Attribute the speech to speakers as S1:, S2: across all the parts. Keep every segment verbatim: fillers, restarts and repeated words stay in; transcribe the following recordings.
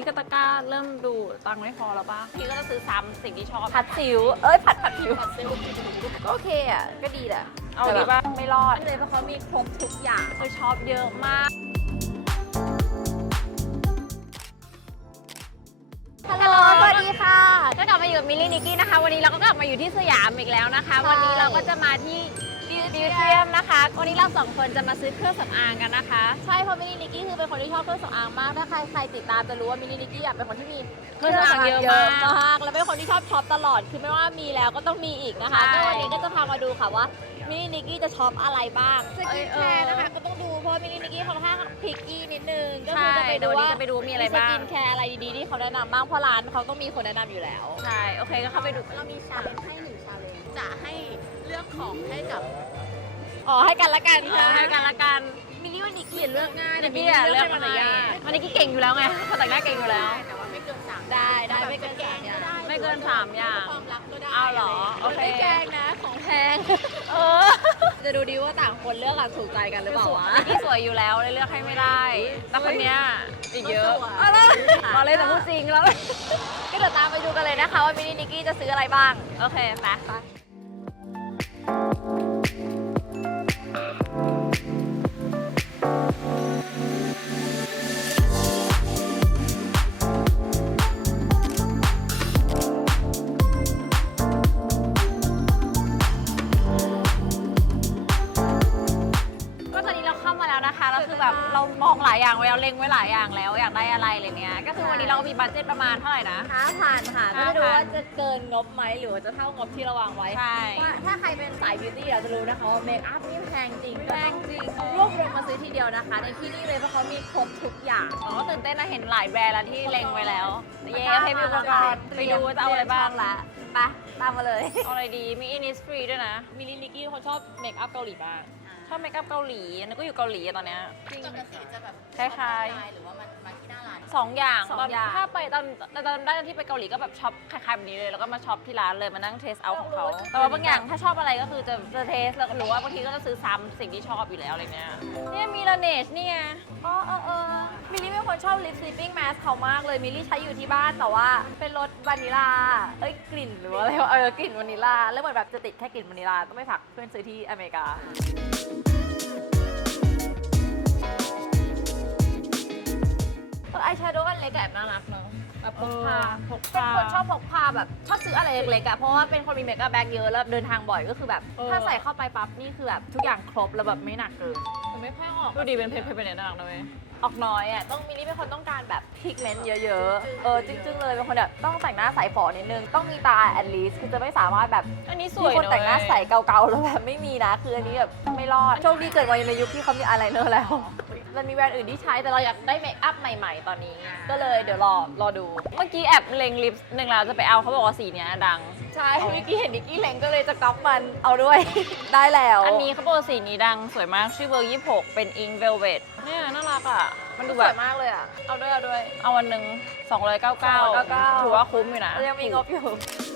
S1: กตะกร้าเริ่มดูตังค์ไม่พอแล้วป่ะพี่ก็จะซื้อซ้ำสิ่งที่ชอบ
S2: ผัดสิวเอ้ยผัดผัดผิวก็โอเคอ่ะก็ดีแหละ
S1: เอาดีป่ะ
S2: ไม่รอดเลยเพราะเขามีครบทุกอย่าง
S1: คือชอบเยอะมาก
S2: ฮัลโหลสวัสดีค่ะ
S1: ก็กลับมาอยู่กับมิลลี่นิกกี้นะคะวันนี้เราก็กลับมาอยู่ที่สยามอีกแล้วนะคะ วันนี้เราก็จะมาที่ดิวเทียมนะคะวันนี้เราสองคนจะมาซื้อเครื่องสำอางกันนะคะ
S2: ใช่เพราะมินินิกกี้คือเป็นคนที่ชอบเครื่องสำอางมากถ้าใครใครติดตามจะรู้ว่ามินินิกกี้เป็นคนที่มี
S1: เครื่องสำอางเยอะมาก
S2: มากแล้วเป็นคนที่ชอบช็อปตลอดคือไม่ว่ามีแล้วก็ต้องมีอีกนะคะก็วันนี้ก็จะพามาดูค่ะว่ามินินิกกี้จะช็อปอะไรบ้างสกินแคร์นะคะก็ต้องดูเพราะมินินิกกี้ค่อนข้างพิกกี้นิดนึงก็คือจะไปดูว่า
S1: จะไปดูมีอะไรบ้าง
S2: สกินแคร์อะไรดีๆที่เขาแนะนำบ้างเพราะร้านเขาต้องมีคนแนะนำอยู่แล้ว
S1: ใช่โอเคก็เข้าไปดู
S3: เรามีชาเลนจ์ให้หนึ่งชาเลนจ์จะให้เลือกของให้กับ
S2: อ๋อให้กันละกัน
S1: เอ
S2: ค่ะ
S1: อให้กันละกัน
S2: มินิวันนิกกี้เลือกง่าย
S1: นิกกี้อะเลือกมาไหนอ่ะวันนี้กี้เก่งอยู่แล้วไงเขาแต่งหน้าเก่งอยู่แล้ว
S3: แต่ว่าไม่เกินสาม
S2: ได้ได้ไม่เกิน
S3: แก
S2: สาง มอ
S3: ก็
S2: ย่าง
S3: ได้
S1: ไม่เกินสามอย่าง
S3: ความรักก็ได้
S1: เอาเหรอโอเค
S2: ไม่แกงนะของแพง
S1: เออ
S2: จะดูดีว่าต่างคนเลือกกันถูกใจกันหรือเปล่าวะ
S1: นิกกี้สวยอยู่แล้วเลยเลือกให้ไม่ได้แต่คนเนี้ยอีกเยอะ
S2: อะไร
S1: มาเลยแต่พูดจริงแล้ว
S2: ก็เดี๋ยวตามไปดูกันเลยนะคะว่ามินินิกกี้จะซื้ออะไรบ้าง
S1: โอเคไป ก็ตอนนี้เราเข้ามาแล้วนะคะแล้วคือแบบเรามองหลายอย่างไว้เราเล็งไว้หลายอย่างแล้วอยากได้อะไรอะไรเนี้ยก็คือวันนี้เรามีบัตเจ็ตประมาณเท่าไหร่นะ
S2: ห้าพันค่ะก็
S1: ห้าพัน
S2: จะดูว่าจะเกินงบไหมหรือว่าจะเท่างบที่เราวางไว้
S1: ใช่
S2: ว่าถ้าใครเป็นสายบิวตี้เราจะรู้นะคะว่าเมคอัพนี่แพงจริง
S1: แพงจริง
S2: รวบรวมมาซื้อทีเดียวนะคะ ในที่นี่เลยเพราะเขามีครบทุกอย่าง
S1: อ๋อตื่นเต้นนะเห็นหลายแบรนด์แล้วที่เล็งไว้แล้ว เย้โอเคมีอุปกรณ์ไปดูว่าจะเอาอะไรบ้าง
S2: ละไปตามมาเลย
S1: เอาอะไรดีมีอินิสฟรีด้วยนะ
S2: มิลินิกกี้เขาชอบเมคอัพเกาหลีมาก
S1: ชอบเมคอัพเกาหลีอันนี้ก็อยู่เกาหลีอะตอนเนี้ย
S3: ปกติจะแบบ
S1: คล้ายๆ
S3: ออนไลน์หรือว่ามันมาที่หน้าร้าน
S1: สองอย่าง
S2: สอง
S1: ตอน
S2: อย่าง
S1: ถ้าไปตอนตอนตอนได้ที่ไปเกาหลีก็แบบช็อปคล้ายๆแบบนี้เลยแล้วก็มาช็อปที่ร้านเลยมานั่งเทสเอาของเขาแต่ว่าบางอย่างถ้าชอบอะไรก็คือจะจะเทสแล้วก็หรือว่าบางทีก็จะซื้อซ้ำสิ่งที่ชอบอยู่แล้วอะไรเนี้ยเนี่ยมีลาเนชเนี่ย
S2: อ๋อเออเออมิลลี่เป็นคนชอบลิปสติปปิ้งแมสเขามากเลยมิลลี่ใช้อยู่ที่บ้านแต่ว่าเป็นรสวานิลาเอ้ยกลิ่นหรือว่าอะไรวะเออกลิ่นวานิลาแล้วเหมือนแบบจะติดแค่กลิ่นวานิลาต้องไปฝากเพื่อนซื้อที่อเมริกาเออไอแชโดว์อันเล็กแบบน่ารักเนอะแบบพกพา
S1: พก
S2: เป็น
S1: พา
S2: คนชอบพกพาแบบชอบซื้ออะไรเล็กๆอะเพราะว่าเป็นคนมีเมคอัพแบ็กเยอะแล้วเดินทางบ่อยก็คือแบบ
S1: เออ
S2: ถ้าใส่เข้าไปปั๊บนี่คือแบบทุกอย่างครบแล้วแบบไม่หนักเกินมันไม่แพงออก
S1: ดูดีเป็นเพชรเพชรเป็นเนี่ยน่ารักนะเว้ย
S2: ออกน้อยอ่ะต้องมินนี่เป็นคนต้องการแบบพิกเมนต์เยอะๆ เออจริงๆเลยเป็นคนแบบต้องแต่งหน้าใสฝอนิดนึง ต้องมีตา at least คือจะไม่สามารถแบบ
S1: อันนี้ส
S2: มี
S1: วย
S2: คน
S1: นะ
S2: แต่งหน้า
S1: เว้ย
S2: ใสเกาๆแล้วแบบไม่มีนะคืออันนี้แบบไม่รอด โชคดีเกิดมาในยุคที่เขามีอายไลเนอร์แล้ว มันมีแบรนด์อื่นที่ใช้แต่เราอยากได้เมคอัพใหม่ๆ ตอนนี้ ก็เลยเดี๋ยวรอรอดู
S1: เมื่อกี้แอบเล็งลิปหนึ่งแล้วจะไปเอาเขาบอกว่าสีเนี้ยดัง
S2: ใช่นิกกี้เห็นนิกกี้เล็งก็เลยจะก๊อปมันเอาด้วย ได้แล้ว
S1: อันนี้เขาบอกว่าสีนี้ดังสวยมากชื่อเบอร์ยี่สิบหกเป็นอิงเวลเวตเนี่ยน่ารักอ่ะมันดู
S2: ส
S1: แบ
S2: วย
S1: บ
S2: มากเลยอ่ะเอาด้วยเอาด้วย
S1: เอาวันหนึ่งสองร้อยเก้าสิบเก้า
S2: สองร้อยเก้าสิบเก้า
S1: ถือว่าคุ้มอยู่นะ
S2: เรายังมีงบอยู่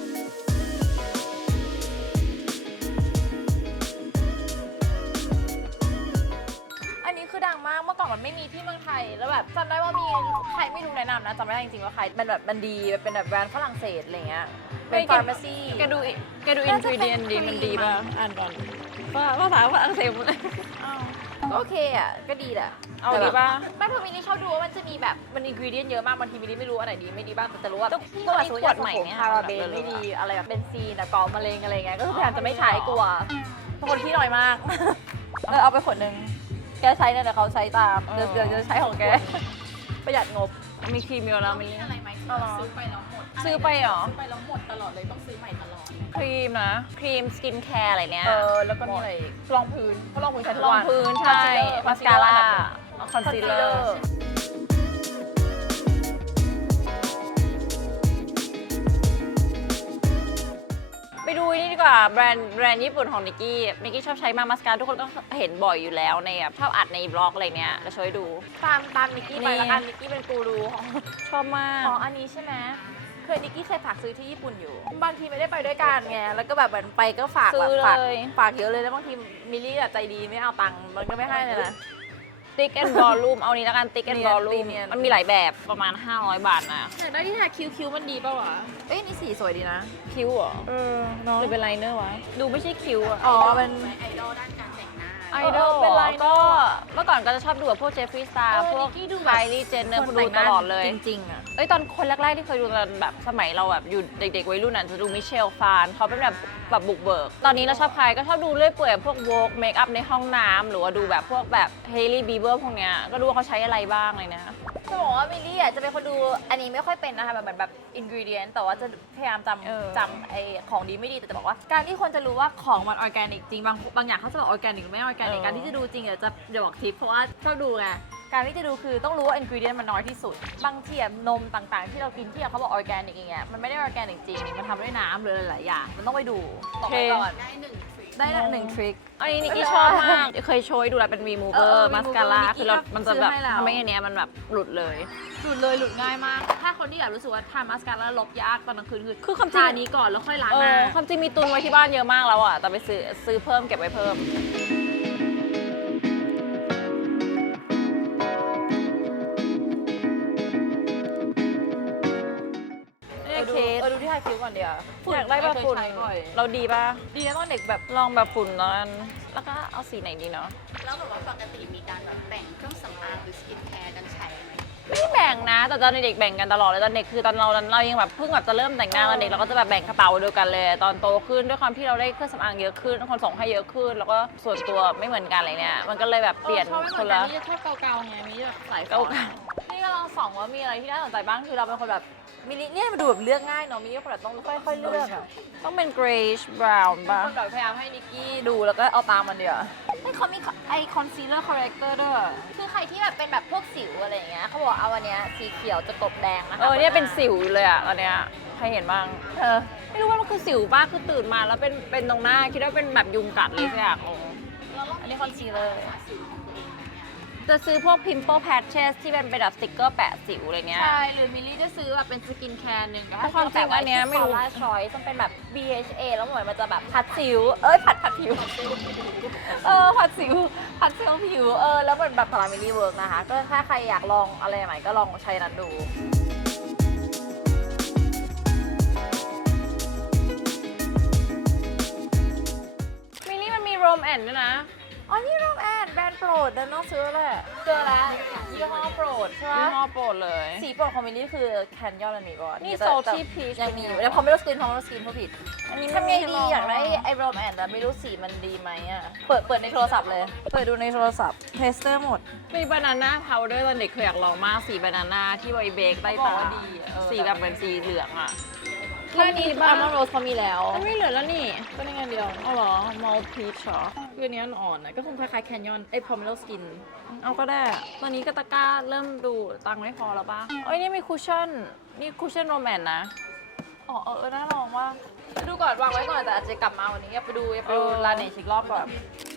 S2: อันนี้คือดังมากเมื่อก่อนมันไม่มีที่เมืองไทยแล้วแบบจำได้ว่ามีใครไม่รู้แนะนำนะจำไม่ได้จริงๆว่าใครมันแบบมันดีเป็นแบบแบรนด์ฝรั่งเศสอะไรเงี้ยเป็นฟาร์มาซี
S1: แกดูแกดูอินทรีเดียนดีมันดีป่ะอ่านก่อนว่าภาษาฝรั่งเศสหมดเลย
S2: ก็โอเคอ่ะก็ดีแหละ
S1: เอาดีป่ะ
S2: ไม่เพราะมินนี่ชอบดูว่ามันจะมีแบบมันอินกรีเดียนเยอะมากบางทีมินนี่ไม่รู้อันไหนดีไม่ดีบ้างแต่จะรู้ว่า
S1: ต้อง
S2: ตัว
S1: ต้องมี
S2: สมมติ
S1: ขวดใหม่เนี่ย
S2: พาราเบนไม่ดีอะไรแบบเบนซีนอะก่อมะเร็งอะไรเงี้ยก็คือพยายามจะไม่ใช้กลัวเป็นคนที่น้อยมากเออเอาไปขวดหนึ่งแกใช้เนี่ยแต่เขาใช้ตามเดี๋ยวเดี๋ยวจะใช้ของแกประหยัดงบ
S1: มีครีมอยู่แล้วมิล
S3: มี
S1: ลี่
S3: อะไรไหมที่
S2: อ๋อ
S3: ซื้อไปแล้วหมด
S1: ซื้อไปเหรอ
S3: ซื้อไปแล้วหมดตลอดเลยต้องซื้อใหม่ตลอด
S1: ครีมนะครีมสกินแคร์อะไรเนี้ย
S2: เออแล้วก็มีอะไรอีกรองพื้นเพราะรองพื้นใช้ทุก
S1: รอง
S2: วัน
S1: พื้นใช่
S2: คอน
S1: มาส
S2: ซีล
S1: คา
S2: เลอร์
S1: ร่า
S2: คอนซีลเลอร์
S1: คอนซีลเลอร์ไปดูนี่ดีกว่าแบรนด์แบรนด์ญี่ปุ่นของนิกกี้นิกกี้ชอบใช้มามาสคาร่าทุกคนต้องเห็นบ่อยอยู่แล้วในแบบชอบอัดในบล็อกอะไรเนี้ยจะช่วยดู
S2: ตามตามนิกกี้ไป
S1: นี่
S2: แล้วกันนิกกี้เป็นกูรูของ
S1: ชอบมาก
S2: อ๋ออันนี้ใช่ไหมเคยนิกกี้เคยฝากซื้อที่ญี่ปุ่นอยู่ บางทีไม่ได้ไปด้วยกันไงแล้วก็แบบเหมือนไปก็ฝาก
S1: ซื้
S2: แบบ
S1: อ
S2: ฝาก
S1: เลย
S2: ฝากเยอะเลยแล้วบางทีมิลลี่อะใจดีไม่เอาตังค์มันก็ไม่ให้เลยนะ
S1: Thick and Volume เอานี้แล้วกัน Thick and
S2: เนียน
S1: Volume
S2: เนียน
S1: มันมีหลายแบบประมาณ ห้าร้อย บาทนะ
S2: อยากได้ที่ทาคิ้วคิ้วมันดีป่าวะเอ้ยนี่สีสวยดีนะ
S1: คิ้วเหรอ
S2: เออเนาะ
S1: หรือเป็นไลเนอร์วะ ดูไม่ใช่คิ้วอะ
S2: อ๋อเป็น
S3: ไอดอลด้านการแต่งหน้า
S1: ไอดอล
S2: เป็นไลเนอร์
S1: ก็เมื่อก่อนก็จะชอบดูแบบพวกเจฟฟรีย์สตาร์
S2: เออ
S1: พวก
S2: นิกกี้ดู
S1: ไค
S2: แบบ
S1: ลี่เจนเนอร์
S2: คน
S1: ดู
S2: แต่งหน้า
S1: ตลอดเลย
S2: จริงๆอะ
S1: เอ้ยตอนคนแรกๆที่เคยดูตอนแบบสมัยเราแบบอยู่เด็กๆวัยรุ่นน่ะจะดูมิเชลฟานเขาเป็นแบบแบบบุกเบิก ตอนนี้เราชอบใครก็ชอบดูเรื่อยเปื่อยพวกโวกเมคอัพในห้องน้ำหรือว่าดูแบบพวกแบบเฮลี่บีเบอร์พวกเนี้ยก็ดูว่าเขาใช้อะไรบ้างเลยนะ
S2: จะบอกว่ามิลลี่อ่ะจะเป็นคนดูอันนี้ไม่ค่อยเป็นนะคะแบบเหมือนแบบอินกรีเดียนแต่ว่าจะพยายามจ
S1: เออ
S2: ำจำไอของดีไม่ดีแต่จะบอกว่า การที่คนจะรู้ว่าของมันออร์แกนิกจริงบางบางอย่างเขาจะบอกออร์แกนิกหรือไม่ออร์แกนิกการที่จะดูจริงอ่ะจะเดี๋ยวบอกทิปเพราะว่าชอบดูไงการที่จะดูคือต้องรู้ว่าอินกรีเดียนมันน้อยที่สุดบางทีอะนมต่างๆ ที่เรากินที่เขาบอกออร์แกนิกอย่างเงี้ยมันไม่ได้ออร์แกนิกจริงมันทำด้วยน้ำหรือหลายๆอย่างมันต้องไปดูบอกไว้ก่อน
S3: ได้หนึ่งทริค
S2: ได้ละหนึ่งทริค
S1: อันนี้นิกกี้ชอบมาก เคยโชว์ให้ดูแล้วเป็น
S2: เอ
S1: remover
S2: อ
S1: มาสคาร่า
S2: remover
S1: คือเรา
S2: นิกกี้
S1: มันจะแบบ
S2: ซื้อให้แล้ว
S1: ทำให้อันเนี้ยมันแบบหลุดเลย
S2: หลุดเลยหลุดง่ายมาก ถ้าคนที่อยากรู้สึกว่าทามาสคาร่าลบยากตอนกลางคืนคือ
S1: คือความจริง
S2: ทานี้ก่อนแล้วค่อยล้าง
S1: เอ
S2: หน้า
S1: อความจริงมีตุนไว้ที่บ้านเยอะมากแล้วอ่ะ แต่ไปซื้อซื้อเพิ่มเก็บไว้เพิ่ม
S2: เออดูเออดูที่ทาคิ้วก่อนเดี๋ยว
S1: อยากได้แบบฝุ่น
S2: ไม่เคยใช้บ่อย
S1: เราดีป่ะ
S2: ดีนะตอนเด็กแบบ
S1: ลองแบบฝุ่นตอนนั้นแล้วก็เอาสีไหนดีเนาะ
S3: แล้วแบบว่าปกติมีการแบบแบ่งเครื่องสำอางหรือสกินแคร์กันใช้ไหม
S1: ไม่แบ่งนะ แต่ตอนเด็กๆแบ่งกันตลอดเลยตอนเด็กคือตอนเราเรายังแบบเพิ่งแบบจะเริ่มแต่งหน้าตอนเด็กเราก็จะแบบแบ่งกระเป๋าเดียวกันเลย ตอนโตขึ้นด้วยความที่เราได้เครื่องสำอางเยอะขึ้นคนส่งให้เยอะขึ้น แล้วก็ส่วนตัวไม่เหมือนกันอะไรเนี่ยมันก็เลยแบบเปลี่ยน
S2: ชอบไม่
S1: ค
S2: เหมือน นกั
S1: ละ
S2: นนี่จะชอบเกาๆไงมีแบบสาย
S1: เกา
S2: นี่ก็ลองส่องว่ามีอะไรที่น่าสนใจบ้างคือเราเป็นคนแบบมิลลิเนี่ยมันดูแบบเลือกง่ายเนาะมิลลิเป็นคนแบบต้องค่อยๆเลือกอะ
S1: ต้องเป็น grayish brown ป่ะ
S2: คนแบบพยายามให้นิกกี้ดูแล้วก็เอาตามมันเดียวให้เขามีไอคอนซีลเลอร์คอร์เรคเตอร์ด้วยคือใครที่แบบเป็นแบบพวกสิวอะไรอย่างเงี้ยเขาบอกเอาอันเนี้ยสีเขียวจะกลบแดงนะคะ
S1: เออเนี่ยเป็นสิวอยู่เลยอะตอนเนี้ยใครเห็นบ้าง
S2: เออ
S1: ไม่รู้ว่ามันคือสิวป่ะคือตื่นมาแล้วเป็นเป็นตรงหน้าคิดว่าเป็นแบบยุงกัดเลยสักอย่างงง
S2: อันนี้คอนซีลเลอร์
S1: จะซื้อพวก pimple patches ที่เป็นเป็นแบบสติกเกอร์แปะสิวอะไรเงี้ย
S2: ใช่ หรือมิลลี่จะซื้อแบบเป็นสกินแคร์หนึ่ง
S1: แต่ความจริงอันเนี้ยไม่รู้
S2: ลาชอยต้องเป็นแบบ บี เอช เอ แล้วเหมือนมันจะแบบผัดสิว เอ้ยผัดผัดผิว เออผัดสิว ผัดเซลล์ผิว เออ แล้วมันแบบพารามิลลี่เวิร์กนะคะ ก็ถ้าใครอยากลองอะไรใหม่ก็ลองใช้นั้นดู
S1: มินี่มันมี Rome and ด้วยนะ
S2: อ๋อ นี่โรมแอนแบรนด์โปรดเดินนอกซื้อเลยเจอแล้วยี่ห้อโปรดใช่ไหม
S1: ยี่ห้อโปรดเลย
S2: สีโปรดของมิลลี่คือแคนยอนมันมีก่อน
S1: นี่
S2: แต่
S1: Salty
S2: แต่
S1: Peach
S2: ยังมีอยู่แล้วพอไม่รู้สกินพอไม่รู้สกินเขาผิด
S1: อันนี้
S2: ทำไง
S1: ให้
S2: ดี
S1: ล
S2: อยากได้ไอโรมแอนแต่ไม่รู้สีมันดีไหมอ่ะ เปิดเปิดในโทรศัพท์เลย เปิดดูในโทรศัพท์เทสเตอร์หมด
S1: มีบานาน่าพาวเดอร์ตอนเด็กเคยอยากลองมากสีบานาน่าที่ไวเบกใต้
S2: เขาบอ
S1: ตาก
S2: ว่าดีเออ
S1: สีแบบเหมือนสีเหลืองอ่ะ
S2: แค่นี้อัลมอนด์โรสเขามีแล้ว
S1: มันไม่เหลือแล้วนี่
S2: ก็ในงานเดียว
S1: เอาเหรอ malt peach เหรอ
S2: คืออันนี้อ่อนๆนะก็คงคล้ายๆแคนยอนไอพอมิโลสกิน
S1: เอาก็ได้ ตอนนี้ก็ตะกร้าเริ่มดูตังค์ไม่พอแล้วป่ะเอ้ยนี่มีคุชชั่น นี่คุชชั่นโรแมนนะ
S2: อ๋อเออเออน่าลองว่าดูก่อนวางไว้ก่อนแต่อาจจะกลับมาวันนี้อยากไปดูอยากไปดู
S1: เออ
S2: ลาเนชอีกรอบก่อน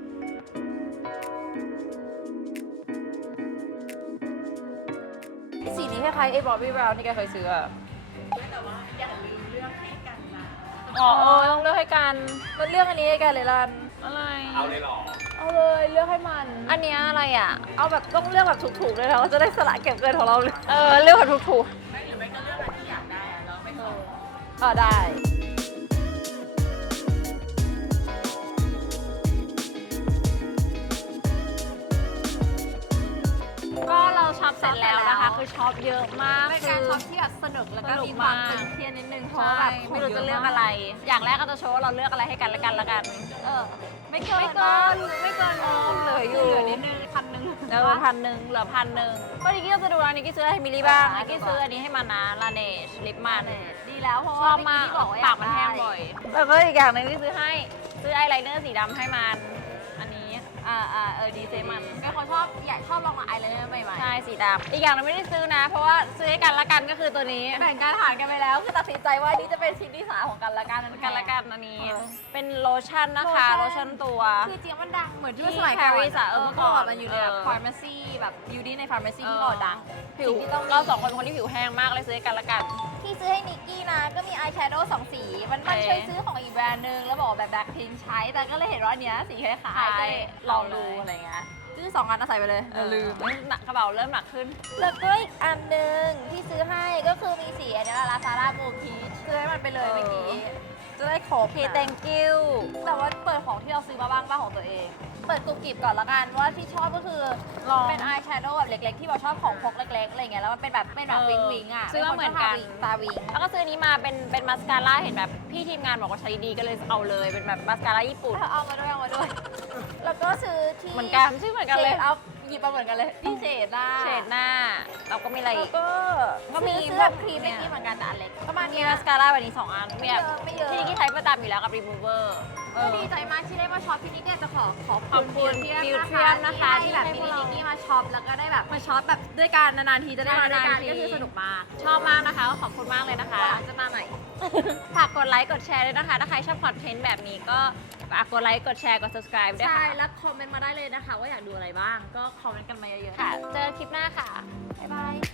S2: สีนี้คล้ายๆไอ้บอบบี้บราวน์ที่แกเคยซื้ออะ
S3: แต่ว่าอย่าลืมเลือกให้กันนะ
S1: อ๋อเออต้องเลือกให้กัน
S2: มันเลือกอันนี้ให้แกเลยลัน
S1: อะไร
S4: เอาเลยเหรอ
S2: เอาเลยเลือกให้มัน
S1: อันเนี้ยอะไรอ่ะ
S2: เอาแบบต้องเลือกแบบถูกๆเลยนะว่าจะได้สละเก็บเงินของเราเลย
S1: เออ เลือกแบบถูก
S3: ไม่หรือไม่ก็เลือกอันที่อยากได้อะแล้วไม่ต้อง
S2: เออได้
S1: ๆก็เราช็อปเสร็จแล้วนะคะ คือช็อปเยอะมาก
S2: เป็น
S1: คื
S2: การ
S1: อ
S2: ช็อปที่แบบสนุกแล้วก็
S1: สนุก
S2: มีความ
S1: มาก
S2: ตึงเครียดนิดนึงเพราะ
S1: ใช่
S2: ว่าแบบ
S1: ไม่รู้จะเลือกอะไร อย่างแรกก็จะโชว์ว่าเราเลือกอะไรให้กันและกันละกัน
S2: เออไม่เกิน
S1: ไม่เกิน ไม่เกิน
S2: เออ
S1: เหลืออยู่
S2: เหลือนิดนึงพันหนึ่ง
S1: เออพันหนึ่งเหลือพันหนึ่งก็นิกกี้ก็จะดูแล้วนิกกี้ซื้อให้มิลลี่บ้างนิกกี้ซื้ออันนี้ให้มันนะลาเนชลิปมัน
S2: ดีแล้วเพราะ
S1: ช
S2: ว่า
S1: อบมาก
S2: พี่บอกว่า
S1: ปากมันแห้งบ่อย แล้วก็อีกอย่างหนึงที่ซื้อให้ ซื้อไอไลเนอร์สีดำให้มัน อันนี้ อ่าอ่าเออดีเซมัน
S2: เป็นคนชอบอยากชอบลองมาไอายไลเนอร์ใหม่ๆ
S1: ใช่สีดำอีกอย่างเราไม่ได้ซื้อนะ เพราะว่าซื้อให้กันละกันก็คือตัวนี้
S2: แบ่งการหารกันไปแล้วคือตัดสินใจว่านี่จะเป็นชิ้นที่สามของกันละกัน
S1: กันละกันอันนี้
S2: เออ
S1: เป็นโลชั่นนะคะ
S2: โล
S1: โล
S2: ชั่
S1: ชั่
S2: น
S1: นตัว
S2: คือจริงๆมันดังเหมือนที่
S1: ที่
S2: สมัยก่อน
S1: Paris อะเออเมื่อก่อน
S2: มันอยู่ในแบบ
S1: เออ
S2: ฟาร์มาซีแบบยูดีในฟาร์มาซีที่ก่อนดัง
S1: ผิว
S2: สิ่งที่ต้องมี
S1: เราสองคนเป็นคนที่ผิวแห้งมากเลยซื้อให้กันละกัน
S2: ที่ซื้อให้นิกกี้นะ ก็มีอายแชโดว์สองสี มันมัน
S1: โอเค
S2: ช่วยซื้อของอีกแบรนด์หนึง แล้วบอกว่าแบบแบล็คพิงใช้ แต่ก็เลยเห็นว่าอันเนี้ยสีคล้ายๆ
S1: ใช่
S2: ก็เลยลองดูอะไรเงี้ย จซื้อสองอันเอาใส่ไปเลย
S1: เออลืมหนักกระเป๋าเริ่มหนักขึ้น
S2: แล้วก็อีกอันหนึ่งที่ซื้อให้ก็คือมีสีอันนี้แหละลาซาด้าบูพีชซื้อให้มันไปเลย
S1: เออ
S2: เมื่อกี้จะได้ครบ
S1: โอเค thank you
S2: แต่ว่าเปิดของที่เราซื้อมาบ้างบ้างของตัวเอง เปิดกลุ่มกิบก่อนละกันว่าที่ชอบก็คือ
S1: ลอง
S2: เป็นอายแชโดว์แบบเล็กๆ ที่เราชอบของพกเล็กๆอะไรเงี้ยแล้วมันเป็นแบบเป็นแบบ
S1: เออ
S2: วิงวิงอ่ะ
S1: ซื้อมาเหมือนกัน
S2: ตาวิง
S1: แล้วก็ซื้อนี้มาเป็นเป็นมาสคาร่าเห็นแบบพี่ทีมงานบอกว่าใช้ดีก็เลยเอาเลยเป็นแบบมาสคาร่าญี่ปุ่น
S2: เอามาด้วยเอามาด้วย แล้วก็ซื้อที่
S1: เหมือนกันชื่อเหมือนกันเลย
S2: เอาหยิบมาเหมือนกันเลยที่เฉดหน้า
S1: เฉดหน้าเราก็มีอะไร
S2: แล้
S1: อี
S2: ว
S1: ก
S2: ก็
S1: ก็มี
S2: ซื้อแบบครีม
S1: เนี่
S2: เล็
S1: ย
S2: กๆเหมือนกันแต่อันเล็กประ
S1: มั
S2: มาณ
S1: นมี
S2: เนี้ย
S1: มาสคาร่าแบบนี้สองอัน
S2: ไม่
S1: แบบ
S2: เยอะไม่เยอะ
S1: ที่นิกกี้ใช้ประจำอยู่แล้วกับรีมูเวอร์
S2: ก็ดีใจมากที่ได้มาช็อปที่นี่เนี่ยจะขอขอบ
S1: ขอบคุณ
S2: บิ
S1: บิ
S2: ว
S1: ว
S2: เที
S1: เที
S2: ย
S1: ย
S2: ม
S1: ม
S2: นะ
S1: นะคะ คะ
S2: ที่
S1: ที่
S2: แบบ
S1: ให้
S2: มิ
S1: พว
S2: นิ
S1: กเรา
S2: นิกกี้มาช็อปแล้วก็ได้แบบมาช็อปแบบด้วยกันนานๆทีจะได้มาด้วยกัน
S1: นานๆที
S2: ก็คือสนุกมาก
S1: ชอบมากนะคะก็ขอบคุณมากเลยนะคะ
S2: หวังจะมาใหม่
S1: ฝากกดไลค์กดแชร์ด้วยนะคะ ถ้าใครชอบคอนเทนต์แบบนี้ก็ฝากกดไลค์กดแชร์กด subscribe ด้วย
S2: ใช่
S1: ค่ะ
S2: แล้วคอมเมนต์มาได้เลยนะคะ ว่าอยากดูอะไรบ้าง ก็คอมเมนต์กันมาเยอะๆ
S1: ค่ะ เจอกันคลิปหน้าค่ะ
S2: บ๊ายบาย